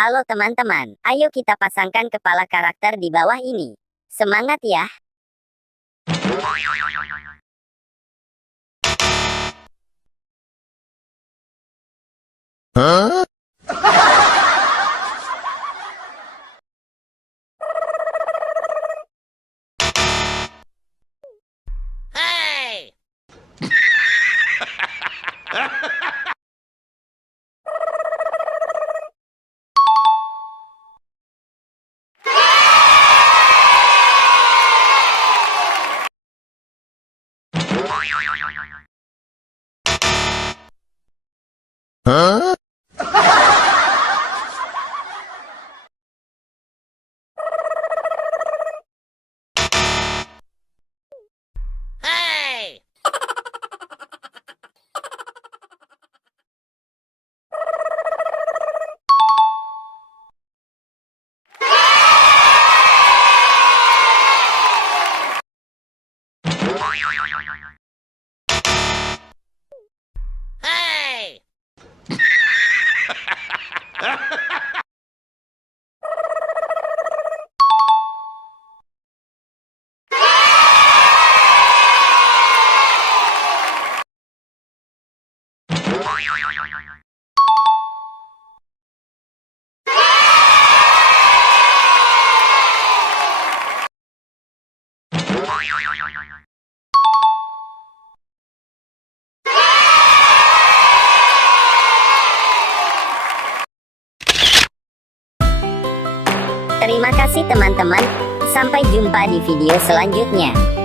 Halo teman-teman, ayo kita pasangkan kepala karakter di bawah ini. Semangat ya! Huh? Hey! Huh? Hey! Hey! Terima kasih teman-teman. Sampai jumpa di video selanjutnya.